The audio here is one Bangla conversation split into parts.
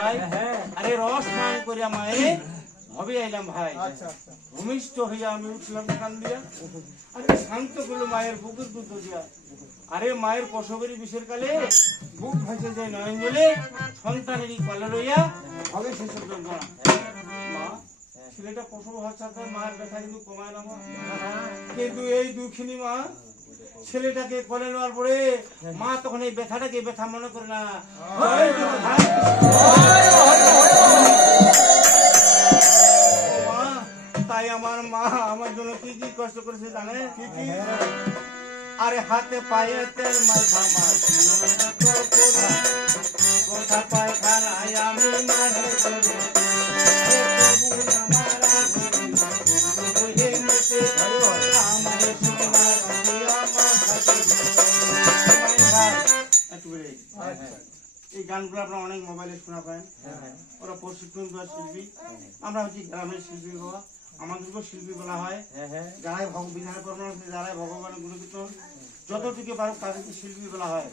ভাই হ্যাঁ আরে রস স্নান করিয়া মায়ে হবে আইলাম ভাই। আচ্ছা আচ্ছা। ভূমিষ্ঠ হইয়া আমি উঠলাম কান দিয়া। আরে শান্ত করল মায়ের বুকের দুধ দিয়া। আরে মায়ের প্রসবের বিষের কালে বুক ভাসে যায় নয়ন জলে সন্তানেরই কলে লইয়া হবে সেসব যন্ত্রণা মা ছেলেটা প্রসব হওয়ার সাথে মায়ের ব্যথা কিন্তু কমায় না মা। কিন্তু এই দুঃখিনী মা ছেলেটাকে কোলে নেওয়ার পরে মা তখন এই ব্যথাটাকে ব্যথা মনে করে না। কি আরে হাতে পায়ে তেল মাথা মাছি কথা পায়খানায় আমি এই গানগুলো আপনারা অনেক মোবাইলে শোনা পায় ওরা প্রশিক্ষণ দেওয়া শিল্পী। আমরা হচ্ছি গ্রামের শিল্পী বাবা। আমাদেরকেও শিল্পী বলা হয়। হ্যাঁ হ্যাঁ। যারাই বিধান কর্ম যারাই ভগবানের গুণকীর্তন যতটুকু পারো তাদেরকে শিল্পী বলা হয়।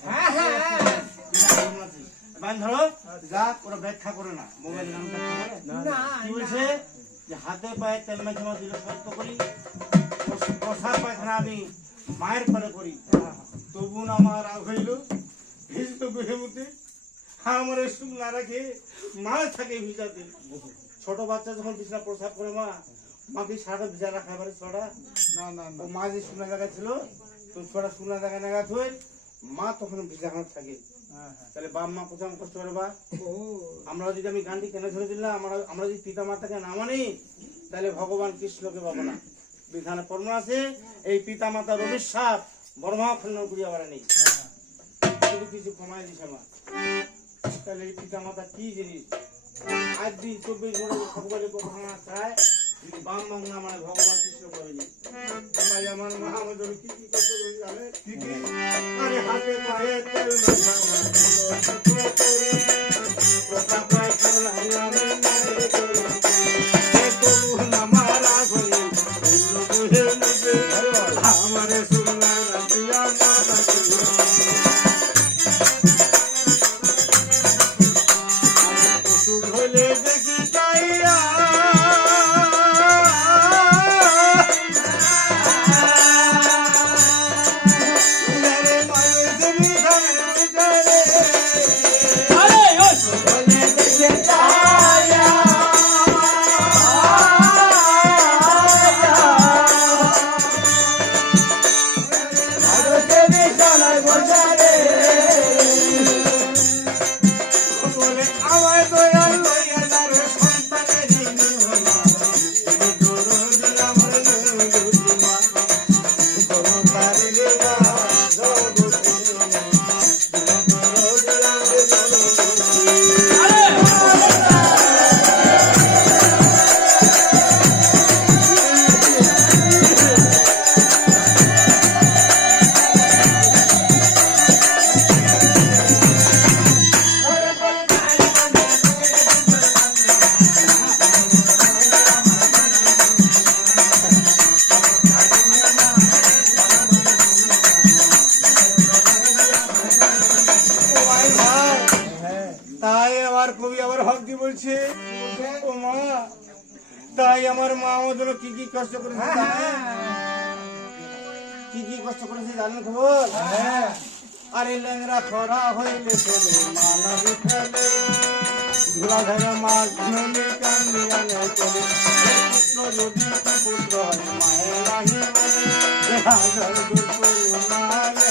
ধরো যা ওরা ব্যাখ্যা করে না। মোবাইল নাম ব্যাখ্যা করে? না কি বলছে? যে হাতে পায়ে তেল আমার দিলে সত্য করি বসার পায়খানা আমি মায়ের করে। করি তবু না আমার রাগ হইল ভিজত গুহে মুতে আমার সুখ না রাখে মা থাকে ভিজাতে। ছোট বাচ্চা যখন বিছনা প্রসাব করে মা মাকে সারাটা ভিজা রাখা এবারে ছড়া? না না ও মা যে শুকনা জায়গায় ছিল তো ছড়া শুকনা জায়গায় নাগা থই মা তখন ভিজা হাত থাকে। হ্যাঁ হ্যাঁ। তাহলে বাপ মা কোথাও কষ্ট করে বা আমরা যদি আমি গানটি কেন ধরে দিলাম আমরা আমরা যদি পিতা মাতাকে না মানি তাহলে ভগবান কৃষ্ণকে পাবো না। বিধানে পর্ম আছে এই পিতা মাতা মাতার অভিশাপ বর্মা খণ্ডন করিয়া শুধু কিছু কমাই দিছে মা। তাহলে এই পিতা মাতা কি জিনিস? আজ দিন চব্বিশ ঘণ্টা সকলে কথা খায়? যদি বাম বাংলা মানে ভগবান কৃষ্ণ করেনি তাই আমার মা আমাদের কি কি করতে জানে আরে হাতে পায়ে তেল মাখা মা জন্য কি কি কষ্ট করেছে জানেন? কি কি কষ্ট করেছে জানেন খবর? হ্যাঁ। আরে লেংরা খরা হইলে চলে মালা বিফলে। ধুলা ধরে মাছ নলে কান্দিয়া নে চলে। পুত্র যদি পুত্র হয় মায়ের নাহি বলে হাজার দুপুর মালে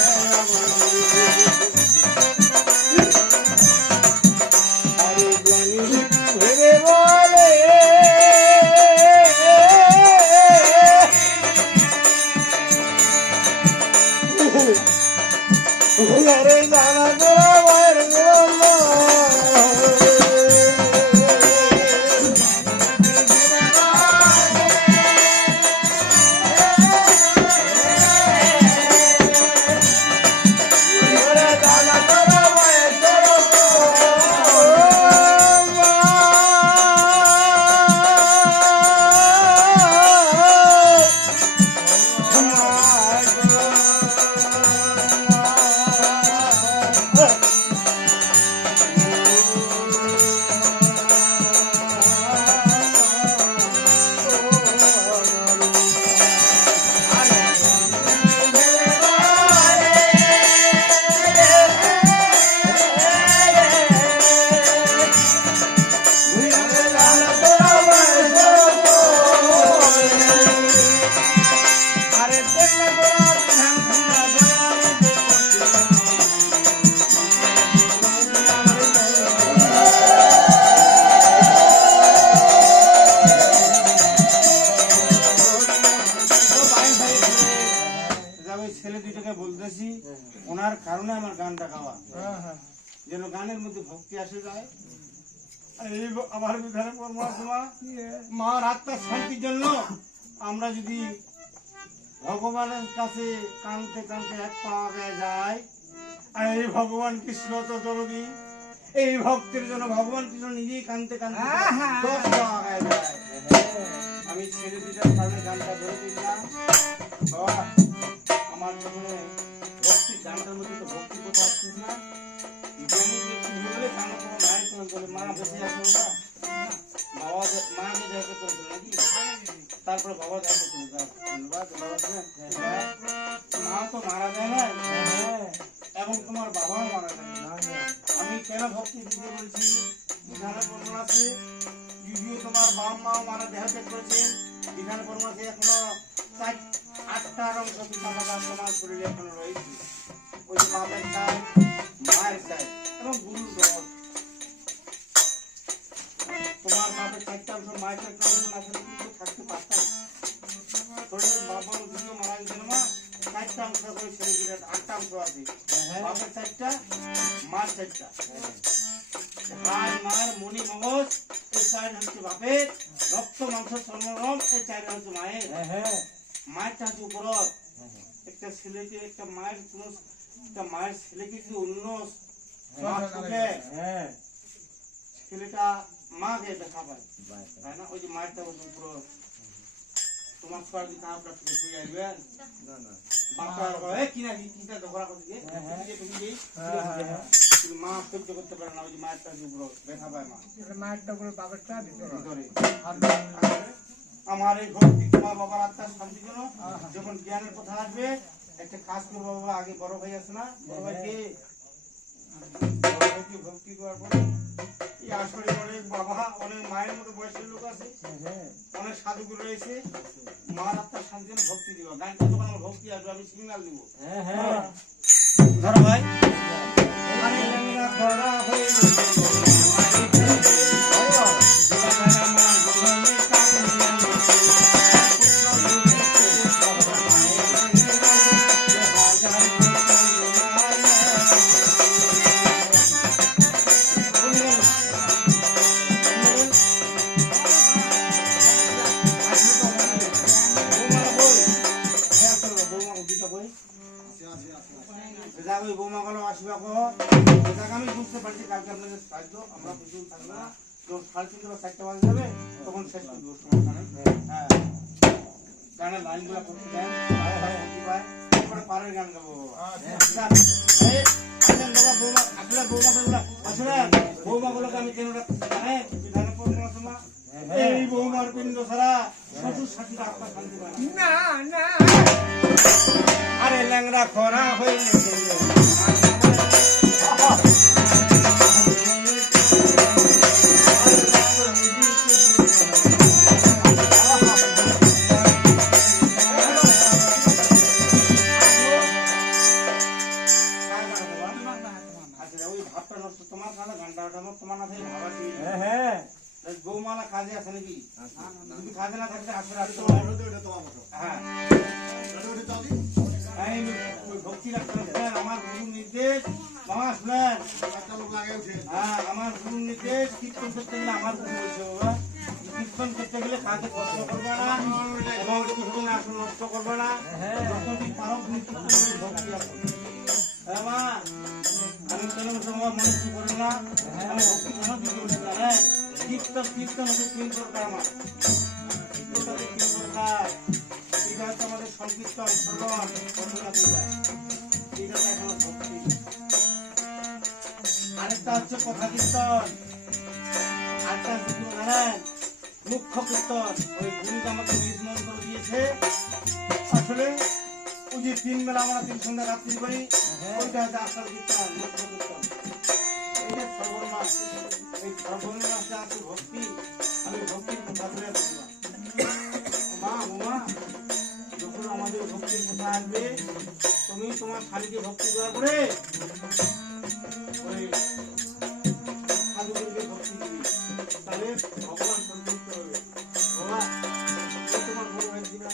গানের মধ্যে ভক্তি আসে যায়। এই আমার বিধানে পরমাত্মা মার আত্মার শান্তির জন্য আমরা যদি ভগবানের কাছে কানতে কানতে এক পা আগে যাই আর এই ভগবান কৃষ্ণ তো দরদি এই ভক্তের জন্য ভগবান কৃষ্ণ নিজেই কানতে কানতে আগায় যায়। আমি ছেড়ে দিলাম তাদের গানটা ধরে দিলাম। আমার জীবনে গানটার মধ্যে তো ভক্তি কোথাও আসছিস না। বলে মা বেঁচে আসো বাবা চলছিল নাকি? তারপরে বাবা দেখে চলে ধন্যবাদ, বাবা মা তো মারা যায় না? এবং তোমার বাবাও মারা যায় আমি কেন ভক্তি দিতে বলছি? বিধানের বর্ণনা আছে। যদিও তোমার বাপ মা মারা দেহাতে করেছেন বিধান বর্ণনা আছে এখনও চার আটটা অংশ পিতা মাতা তোমার শরীরে এখনও রয়েছে। ওই যে বাপের চাই মায়ের চাই এবং গুরুর দল তোমার বাপের চারটা অংশ মায়ের চারটা অংশ না কিন্তু থাকতে পারতাম শরীরের বাবা যদিও মারা গেছে না চারটা অংশ করে শরীরের আটটা অংশ আছে বাপের চারটা মার চারটা হাড় মার মণি মগজ এই চার হচ্ছে বাপের রক্ত মাংস চর্মরম এই চার হচ্ছে মায়ের মায়েরটা হচ্ছে উপরত একটা ছেলেকে একটা মায়ের কোন একটা মায়ের ছেলেকে যদি অন্য মা ঠকে, ছেলেটা মাকে দেখা পায়। তাই না? ওই যে মায়েরটা কাছে কি না কি ঝগড়া যে যে, মা সহ্য করতে পারে না। ওই যে মায়েরটা হচ্ছে দেখা পায় মা। ভিতরে। আমার এই ভক্তি তোমার বাবার আত্মার শান্তি জন্য যখন জ্ঞানের কথা আসবে একটা কাজ করব বাবা আগে বড় ভাই আছে না বড় ভাইকে বড় ভাইকে ভক্তি করার পরে এই আসরে অনেক বাবা অনেক মায়ের মতো বয়সের লোক আছে অনেক সাধুগুলো রয়েছে। মার আত্মার শান্তি ভক্তি দিব। গান আমার ভক্তি আসবে আমি সিগনাল দিব। ধরো বৌমা বলো আসবে আমি বুঝতে পারছি কালকে আপনাদের সাহায্য আমরা কিছু থাকব না। যখন সাড়ে তিনটে বা চারটে বাজে যাবে তখন শেষ করে দেবো সমস্যা নেই হ্যাঁ গানের লাইনগুলো করতে দেন তারপরে পাড়ের গান গাবো। বাবা। বৌমা, আসলে গুলো, আমি কেন এই বৌমার পিণ্ড ছাড়া শ্বশুর শাশুড়ি আত্মা শান্তি পায় না। আরে ল্যাংড়া খরা হইলে তোমার কাছে গানটা ওঠানো তোমার না থেকে ভাবাছি গৌমালা কাজে আছে নাকি কাজে না থাকলে আসলে হ্যাঁ। আমার গুরু নির্দেশ। শুনেন। হ্যাঁ আমার গুরু নির্দেশ। কীর্তন করতে গেলে আমার গুরু করতে গেলে কাজে কষ্ট করবে না এবং নষ্ট করবে না। যতদিন পারো তুমি ভক্তি হ্যাঁ মা। আমি কেন ভক্তি জানেন? কীর্তন কীর্তন হচ্ছে তিন প্রকার আমাদের সংকীর্তন, শ্রবণ কথা কীর্তন। আরেকটা হচ্ছে কি মুখ্য কীর্তন। ওই গুরুজি আমাকে নিজ মন্ত্র দিয়েছে আসলে ওই যে তিন বেলা আমরা তিন সন্ধ্যা রাত্রি করি ওইটা হচ্ছে আসল কীর্তন মুখ্য কীর্তন। এই যে সর্বনাশ এই সর্বনাশে আছে ভক্তি আমি ভক্তির কথা মা মা আমাদের ভক্তির কথা আসবে। তুমি তোমার শালীকে ভক্তি দেওয়া করে সাধুগুরুকে ভক্তি দিবি তাহলে ভগবান সন্তুষ্ট হবে। বাবা তোমার বড় ভাই হইল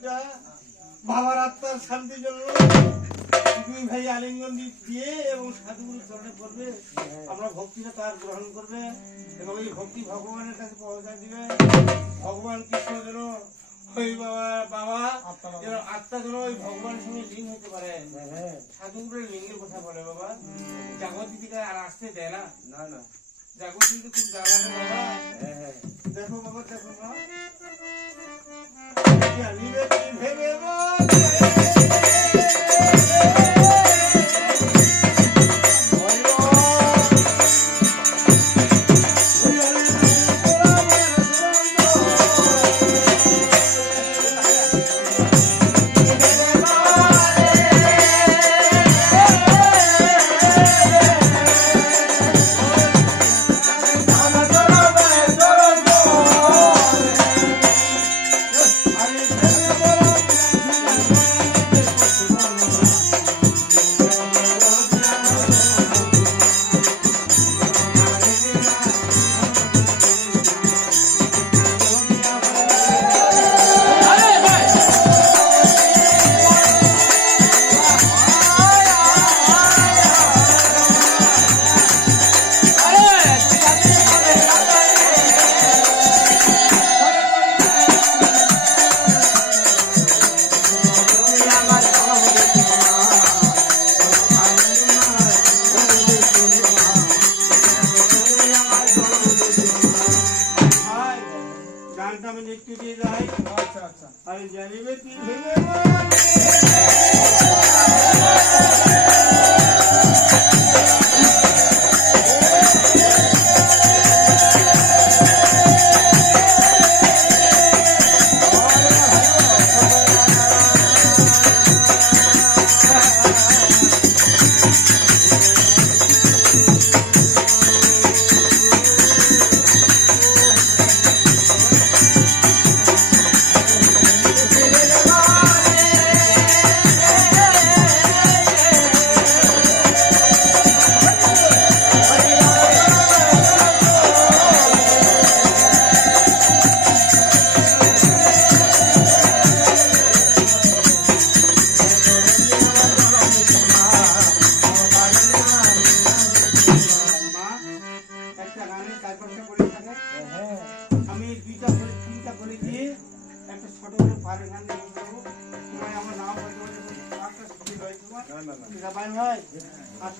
এই বাবার আত্মার শান্তির জন্য দুই ভাই আলিঙ্গন দিয়ে এবং সাধুগুরু চরণে করবে আমরা ভক্তিটা তার গ্রহণ করবে এবং এই ভক্তি ভগবানের কাছে পৌঁছা দিবে। ভগবান কৃষ্ণ যেন ওই বাবা বাবা যেন আত্মা যেন ওই ভগবানের সঙ্গে লিঙ্ক হতে পারে। সাধুগুরুর লিঙ্গের কথা বলে বাবা। জাগতি থেকে আর আসতে দেয় না। না না। জাগতি কিন্তু খুব বাবা হ্যাঁ দেখো বাবা দেখো জানিবে ভেবে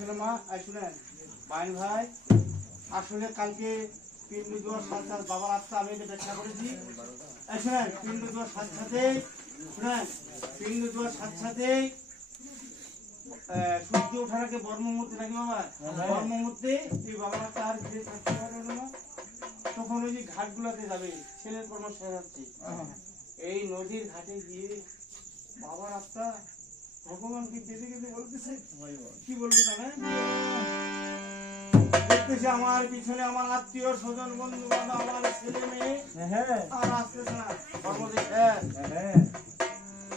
আসলে মা শুনেন বাইন ভাই আসলে কালকে পিন্ডু দেওয়ার সাথে সাথে বাবার আত্মা আমি এটা ব্যাখ্যা করেছি। শুনেন পিন্ডু দেওয়ার সাথে সাথে শুনেন পিন্ডু দেওয়ার সাথে সাথে আহ, সূর্য ওঠার আগে বর্ম মুহূর্তে নাকি বাবা বর্ম মুহূর্তে এই বাবার আত্মা আর ফিরে থাকতে পারবে না তখন ওই যে ঘাটগুলোতে যাবে ছেলের কর্ম শেষ হচ্ছে এই নদীর ঘাটে গিয়ে বাবার আত্মা ভগবানকে কেঁদে কেঁদে বলতেছে? কি বলবে জানেন দেখতেছে আমার পিছনে আমার আত্মীয় স্বজন বন্ধু বান্ধব আমার ছেলে মেয়ে। হ্যাঁ আর আসতেছে না। কর্মদের হ্যাঁ।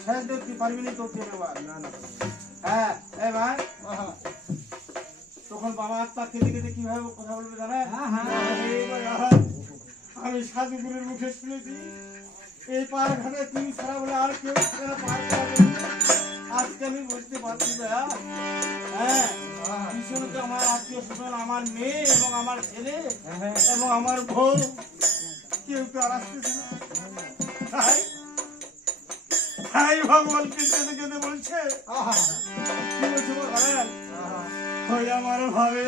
শেষ দেখতে পারবি না করতে এবার। না না। হ্যাঁ এই ভাই। তখন বাবা আত্মা কেঁদে কেঁদে কীভাবে কথা বলবে জানেন আমি সাধুগুরুর মুখে শুনেছি এই পার ঘাটে তুমি ছাড়া বলে আর কেউ পার। আজকে আমি বুঝতে পারছি হ্যাঁ পিছনে আমার আত্মীয় স্বজন আমার মেয়ে এবং আমার ছেলে এবং আমার বউ কেউ তো আর আসতেছে না। তাই ভগবান পিছনে কেঁদে বলছে কি বলছে ভগবান হয়ে আমার ভাবে।